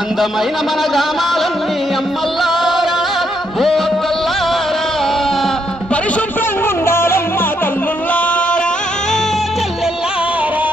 అందమైన మన గ్రామాలన్నీ అమ్మల్లారా ఓక్కల్లారా పరిశుభ్రంగా ఉండాలమ్మా తల్లుల్లారా చెల్లెల్లారా.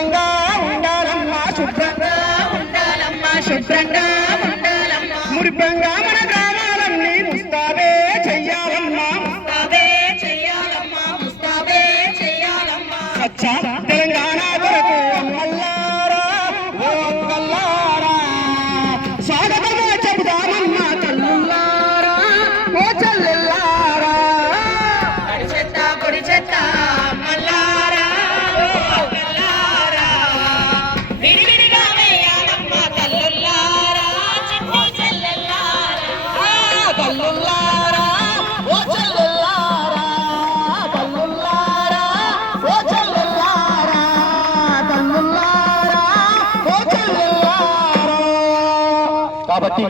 ganga కాబట్టి